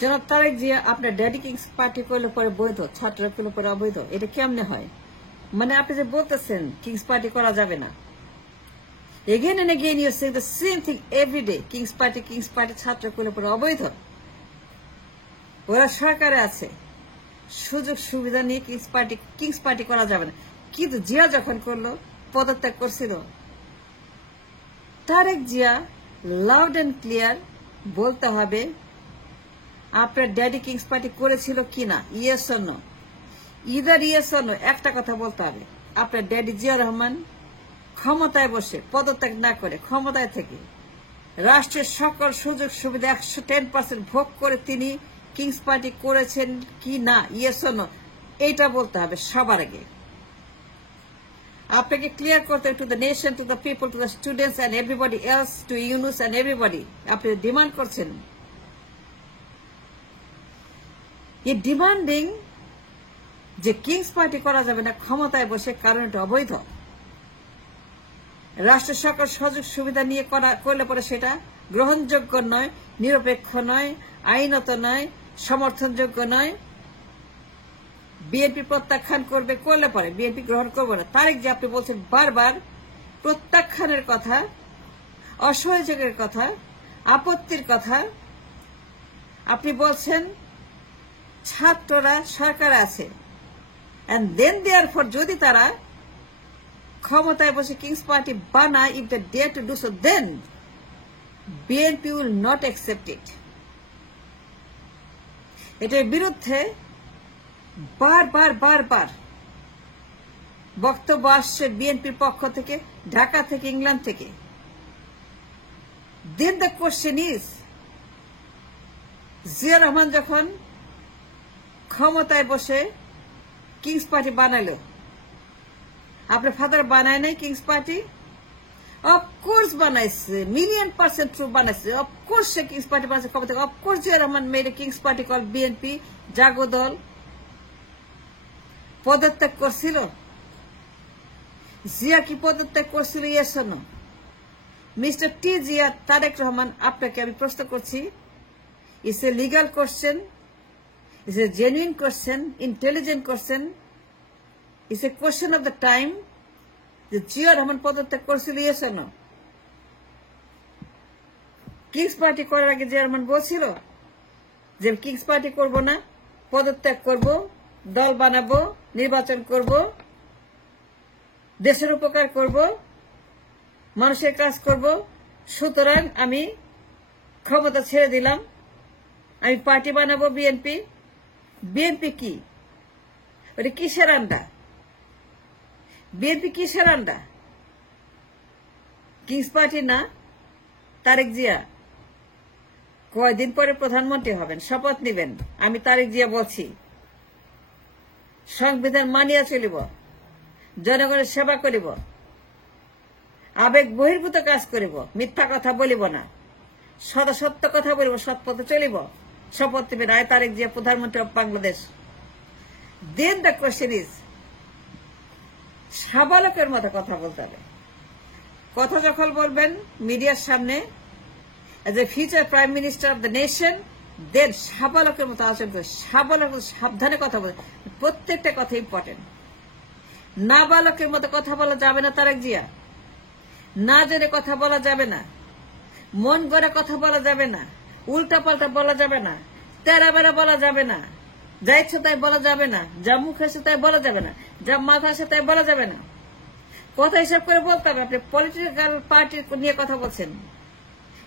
জনাব তারেক জিয়া আপনার daddy kings party করলে পরে বৈধ, ছাত্ররা করলে পরে অবৈধ, এটা কেমনে হয়? মানে আপনি যে বলতেছেন কিংস পার্টি করা যাবে না, again and again you say the same thing every day, kings party ছাত্র করলে পরে অবৈধ। ওরা সরকারে আছে, সুযোগ সুবিধা নিয়ে কিংস পার্টি করা যাবে না। কিন্তু জিয়া যখন করলো, পদত্যাগ করছিল, Tarique Zia loud and clear বলতে হবে আপনার ড্যাডি কিংস পার্টি করেছিল কিনা, yes or no, either yes or no, একটা কথা বলতে হবে। আপনার ড্যাডি জিয়া রহমান ক্ষমতায় বসে, পদত্যাগ না করে, ক্ষমতায় থেকে রাষ্ট্রের সকল সুযোগ সুবিধা 110% ভোগ করে তিনি কিংস পার্টি করেছেন কি না, ইয়েস অর নো, এইটা বলতে হবে সবার আগে। আপনাকে ক্লিয়ার করতে, to the nation, to the people, to the students and everybody else, to Yunus and everybody, আপনি ডিমান্ড করছেন, এই ডিমান্ডিং যে কিংস পার্টি করা যাবে না ক্ষমতায় বসে, কারণ এটা অবৈধ। রাষ্ট্রের সকল সুযোগ সুবিধা নিয়ে করলে পরে সেটা গ্রহণযোগ্য নয়, নিরপেক্ষ নয়, আইনত নয়, সমর্থনযোগ্য নয়। বিএনপি প্রত্যাখ্যান করলে পরে বিএনপি গ্রহণ করবে না। তারেক যে আপনি বলছেন বারবার প্রত্যাখ্যানের কথা, অসহযোগের কথা, আপত্তির কথা, আপনি বলছেন ছাত্ররা সরকারে আছে, and then therefore যদি তারা ক্ষমতায় বসে কিংস পার্টি বানায়, if they dare to do so, then BNP will not accept it. এটার বিরুদ্ধে বারবার বক্তব্য আসছে বিএনপির পক্ষ থেকে, ঢাকা থেকে, ইংল্যান্ড থেকে। Then the question is, Zia Rahman যখন ক্ষমতায় বসে কিংস পার্টি বানালো, আপনার ফাদার বানায় নাই কিংস পার্টি? অফকোর্স বানাইছে, 1,000,000% ট্রু বানাইছে। অফকোর্স সে কিংস পার্টি বানাইছে ক্ষমতা। অফকোর্স জিয়া রহমান মেরে kings party call BNP, Jago Dal পদত্যাগ করছিল। জিয়া কি পদত্যাগ করছিল, yes or no? Mister T Zia Tarek Rahman, আপনাকে আমি প্রশ্ন করছি, it's a legal question, it's a genuine question, intelligent question, it's a question of the time, যে জিয়া রহমান পদত্যাগ করছিল, yes or no? Kings party করার আগে জিয়া রহমান বলছিল যে কিংস পার্টি করব না, পদত্যাগ করব, দল বানাবো, নির্বাচন করব, দেশের উপকার করব, মানুষের কাজ করব, সুতরাং আমি ক্ষমতা ছেড়ে দিলাম, আমি পার্টি বানাবো বিএনপি। বিএনপি কি? ওটা কিসের আন্ডা? বিএনপি কিসের আন্ডা? কিংস পার্টি না। তারেক জিয়া কয়দিন পরে প্রধানমন্ত্রী হবেন, শপথ নিবেন। আমি তারেক জিয়া বলছি, সংবিধান মানিয়া চলিব, জনগণের সেবা করিব, আবেগ বহির্ভূত কাজ করিব, মিথ্যা কথা বলিব না, সদা সত্য কথা বলিব, সৎ পথে চলিব। শপথ নিবেন, আয় তারেক জিয়া প্রধানমন্ত্রী of Bangladesh. Then the question is, সাবালকের মতো কথা বলতে হবে। কথা যখন বলবেন মিডিয়ার সামনে, as a future prime minister of the nation, then সাবালকের মতো আচরণ করে, সাবধানে কথা বলে। প্রত্যেকটা কথা ইম্পর্টেন্ট। নাবালকের মতো কথা বলা যাবে না তারেক জিয়া, না জেনে কথা বলা যাবে না, মন গড়া কথা বলা যাবে না, উল্টা পাল্টা বলা যাবে না, তেরা বেড়া বলা যাবে না, যা ইচ্ছে তাই বলা যাবে না, যা মুখ আসে তাই বলা যাবে না, যা মাথা আসে তাই বলা যাবে না। কথা হিসাব করে বলতে হবে। আপনি পলিটিক্যাল পার্টি নিয়ে কথা বলছেন,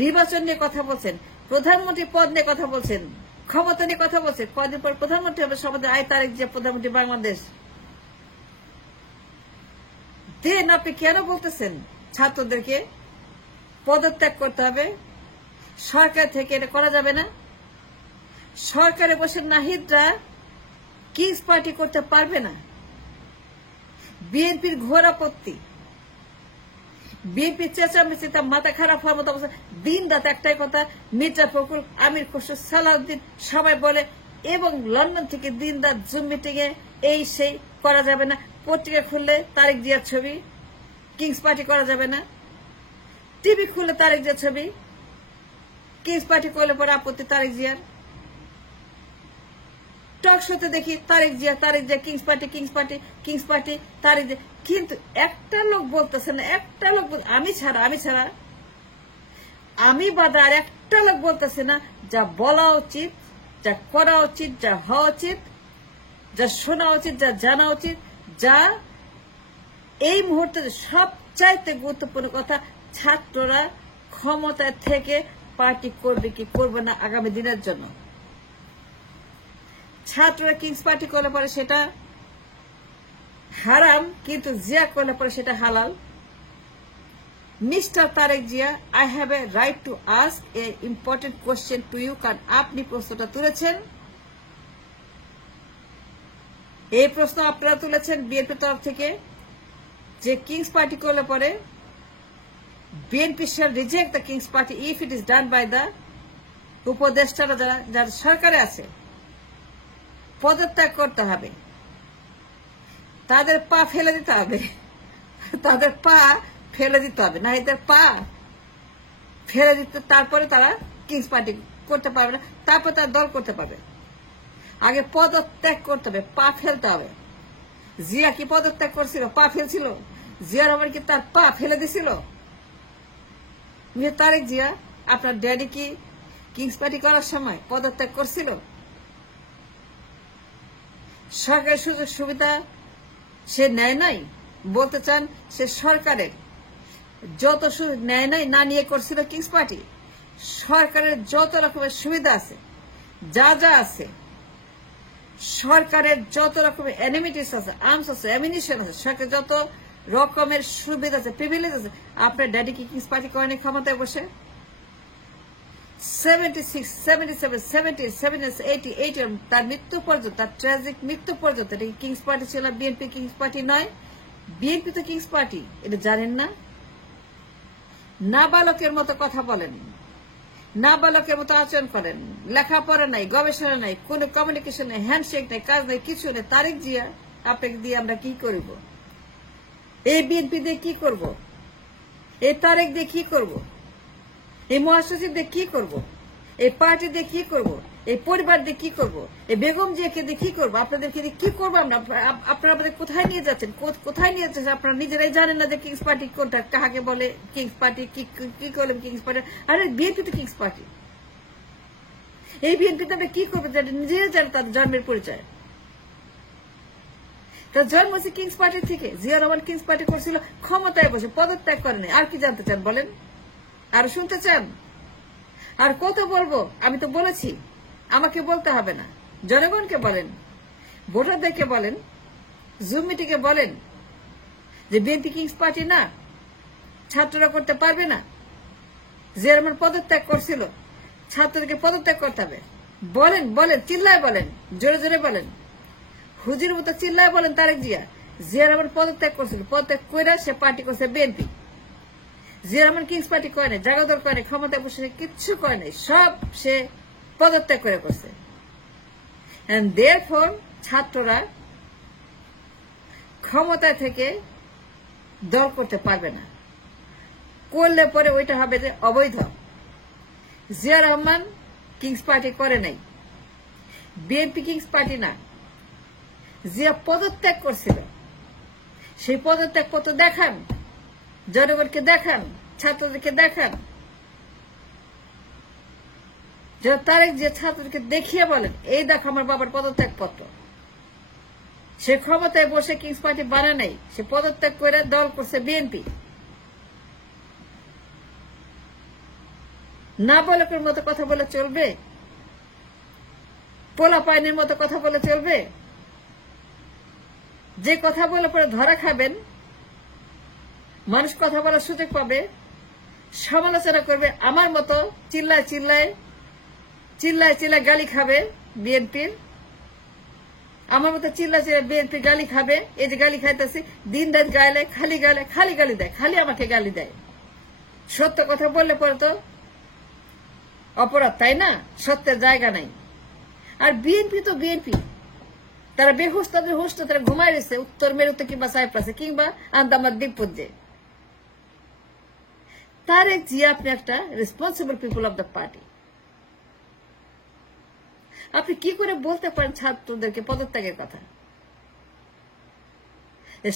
নির্বাচন নিয়ে কথা বলছেন, প্রধানমন্ত্রী পদ নিয়ে কথা বলছেন, ক্ষমতা নিয়ে কথা বলছেন। কদিন পর প্রধানমন্ত্রী হবে, সবাই আয় তারেক জিয়া প্রধানমন্ত্রী বাংলাদেশ। দেন আপনি কেন বলতেছেন ছাত্রদেরকে পদত্যাগ করতে হবে? সরকার থেকে এটা করা যাবে না। সরকারে বসে নাহিদরা কিংস পার্টি করতে পারবে না। বিএনপির ঘোর আপত্তি, বিএনপি চেঁচামেচি, তার মাথা খারাপ হওয়ার মতো অবস্থা। দিন রাত একটাই কথা, মির্জা ফখরুল, আমির খসরু, সালাউদ্দিন সবাই বলে, এবং লন্ডন থেকে দিন রাত জুম মিটিং এ এই সেই করা যাবে না। পত্রিকা খুললে তারেক জিয়ার ছবি, কিংস পার্টি করা যাবে না। টিভি খুললে তারেক জিয়ার ছবি, কিংস পার্টি করলে পরে আপত্তি তারেক জিয়ার। টক শোতে দেখি তারেক জিয়া কিংস পার্টি তারেক জিয়া, কিন্তু একটা লোক বলতেছে না, একটা লোক আমি ছাড়া আমি বাদে আর একটা লোক বলতেছে না যা বলা উচিত, যা করা উচিত, যা হওয়া উচিত, যা শোনা উচিত, যা জানা উচিত, যা এই মুহূর্তে সবচাইতে গুরুত্বপূর্ণ কথা, ছাত্ররা ক্ষমতায় থেকে পার্টি করবে কি করবে না আগামী দিনের জন্য। ছাত্ররা কিংস পার্টি করলে পরে সেটা হারাম, কিন্তু জিয়া করলে পরে সেটা হালাল। Mister Tarek Zia, I have a right to ask a important question to you, কারণ আপনি প্রশ্নটা তুলেছেন। এই প্রশ্ন আপনারা তুলেছেন বিএনপির তরফ থেকে যে কিংস পার্টি করলে পরে BNP shall reject the King's Party if it is done by the উপদেষ্টারা যারা সরকারে আছে, পদত্যাগ করতে হবে, তাদের পা ফেলে দিতে হবে, না এদের পা ফেলে দিতে, তারপরে তারা কিংস পার্টি করতে পারবে না, তারপর তারা দল করতে পারবে। আগে পদত্যাগ করতে হবে, পা ফেলতে হবে। জিয়া কি পদত্যাগ করছিল? পা ফেলছিল? জিয়া রহমান কি তার পা ফেলে দিছিল? তারেক জিয়া, আপনার ড্যাডি কি কিংস পার্টি করার সময় পদত্যাগ করছিল? সরকারের সুযোগ সুবিধা সে নেয় নাই? বলতে চান সে সরকারের যত নেয় নাই, না নিয়ে করছিল কিংস পার্টি? সরকারের যত রকমের সুবিধা আছে, যা আছে, সরকারের যত রকমের এনিমিটিস আছে, আর্মস আছে, অ্যামিনিশন আছে, সরকারের যত রকমের সুবিধা আছে, প্রিভিলেজ আছে, আপনার ড্যাডি কি কিংস পার্টি করেনি ক্ষমতায় বসে? 76, 77, 78, 80 তার মৃত্যু পর্যন্ত, তার ট্র্যাজিক মৃত্যু পর্যন্ত এটা কি কিংস পার্টি ছিল? বিএনপি কিংস পার্টি নয়? বিএনপি তো কিংস পার্টি, এটা জানেন না? নাবালকের মতো কথা বলেন, নাবালকের মতো আচরণ করেন, লেখাপড়া নাই, গবেষণা নাই, কোন কমিউনিকেশন নেই, হ্যান্ডশেক নেই, কাজ নেই, কিছু নেই। তারেক জিয়া, আপনাকে দিয়ে আমরা কি করব? এই বিএনপি দিয়ে কি করব? এই তারেক দিয়ে কি করব? এই মহাসচিব দিয়ে কি করব? এই পার্টি দিয়ে কি করব? এই পরিবার দিয়ে কি করব? এই বেগম জিয়াকে দিয়ে কি করবো? আপনাদেরকে দিয়ে কি করবো আমরা? আপনারা আমাদের কোথায় নিয়ে যাচ্ছেন? কোথায় নিয়ে যাচ্ছেন? আপনারা নিজেরাই জানেন না যে কিংস পার্টি কোনটা, কাহাকে বলে কিংস পার্টি, কি করলেন কিংস পার্টি? আরে বিএনপি তো কিংস পার্টি। এই বিএনপিতে আমরা কি করবো? নিজেরাই জানেন তাদের জন্মের পরিচয়। তার জন্ম হচ্ছে কিংস পার্টি থেকে। জিয়া রহমান কিংস পার্টি করছিল, ক্ষমতায় বসে পদত্যাগ করেনি। আর কি জানতে চান বলেন? আর শুনতে চান? আর কত বলবো? আমি তো বলেছি, আমাকে বলতে হবে না। জনগণকে বলেন, ভোটারদেরকে বলেন, জুম মিটিংয়ে বলেন যে বিএনপি কিংস পার্টি না, ছাত্ররা করতে পারবে না। জিয়া রহমান পদত্যাগ করছিল, ছাত্রদেরকে পদত্যাগ করতে হবে। বলেন, চিল্লায় বলেন, জোরে জোরে বলেন, হুজির মতো চিল্লায় বলেন তারেক জিয়া রহমান পদত্যাগ করছিল, পদত্যাগ করে সে পার্টি করছে BNP. Zia Rahman kings party করে নাই, জাগাদর করে নাই, ক্ষমতায় বসে কিচ্ছু করে নাই, সব সে পদত্যাগ করে করছে। এন্ড দেয়ারফর ছাত্ররা ক্ষমতায় থেকে দল করতে পারবে না, করলে পরে ওইটা হবে যে অবৈধ। জিয়া রহমান কিংস পার্টি করে নাই, বিএনপি কিংস পার্টি না। জিয়া পদত্যাগ করছিল, সেই পদত্যাগ পত্র দেখান, জনগণকে দেখান, ছাত্রদেরকে দেখান। তারেক যে ছাত্রদেরকে দেখিয়ে বলেন, এই দেখ আমার বাবার পদত্যাগ পত্র। সে ক্ষমতায় বসে কিংস পার্টি বানা নাই, সে পদত্যাগ করে দল করছে বিএনপি। নাবালকের মতো কথা বলে চলবে? পোলা পাইনের মতো কথা বলে চলবে? যে কথা বলে পরে ধরা খাবেন, মানুষ কথা বলার সুযোগ পাবে, সমালোচনা করবে, আমার মতো চিল্লায় চিল্লায় গালি খাবে বিএনপির, আমার মতো চিল্লায় বিএনপি গালি খাবে। এই যে গালি খাইতেছি, দিন রাত গাইলে খালি গালি দেয়, খালি আমাকে গালি দেয়। সত্য কথা বললে পরে তো অপরাধ, তাই না? সত্যের জায়গা নাই। আর বিএনপি তো বিএনপি, তারা বেহুশ, তাদের হুশ তো তারা ঘুমায় রয়েছে উত্তর মেরুতে কিংবা সাইপ্রাসে কিংবা আন্দামান দ্বীপপুঞ্জে। তারেক জিয়া, আপনি একটা responsible people of the party. আপনি কি করে বলতে পারেন ছাত্রদেরকে পদত্যাগের কথা?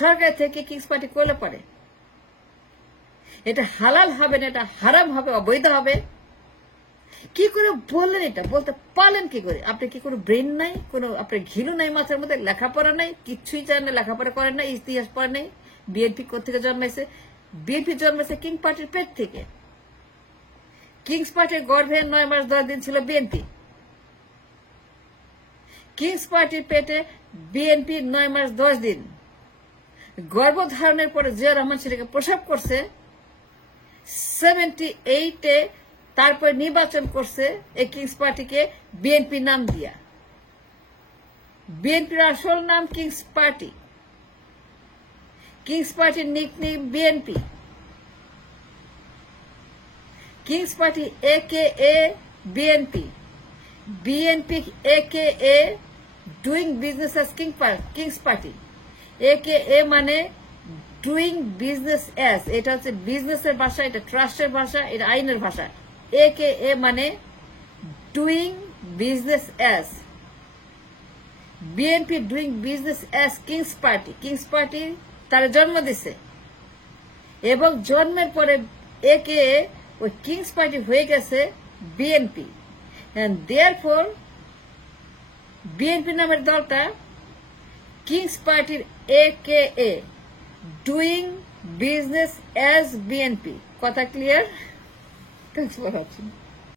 সরকার থেকে কিংস পার্টি করলে পারে এটা হালাল হবে না, এটা হারাম হবে, অবৈধ হবে? কি করে বললেন? এটা বলতে পারলেন কি করে? আপনি কি কোনো ব্রেন নাই, কোনো আপনার ঘিলু নাই মাথার মধ্যে, লেখাপড়া নাই, কিচ্ছুই জানেন না, লেখাপড়া করেন না, ইতিহাস পড়েন নাই? বিএনপি কোথেকে জন্মাইছে? বিএনপি জন্মাইছে কিং পার্টির পেট থেকে। কিংস পার্টির গর্ভে 9 মাস 10 দিন ছিল বিএনপি। কিংস পার্টির পেটে বিএনপি 9 মাস 10 দিন। গর্ভধারণের পরে জিয়া রহমান সেটাকে প্রসব করছে। 78-এ তারপর নির্বাচন করছে এই কিংস পার্টিকে বিএনপি নাম দিয়া। বিএনপির আসল নাম কিংস পার্টি। কিংস পার্টির nickname BNP. Kings party AKA BNP. BNP AKA doing business as kings party. AKA মানে ডুইং বিজনেস অ্যাজ, এটা হচ্ছে বিজনেসের ভাষা, এটা ট্রাস্টের ভাষা, এটা আইনের ভাষা। AKA মানে doing business as. BNP doing business as kings party. Kings party তার জন্ম দিছে এবং জন্মের পরে AKA ওই কিংস পার্টি হয়ে গেছে বিএনপি। and therefore বিএনপি নামের দলটা কিংস পার্টির AKA doing business as BNP. কথা ক্লিয়ার? Thanks for watching.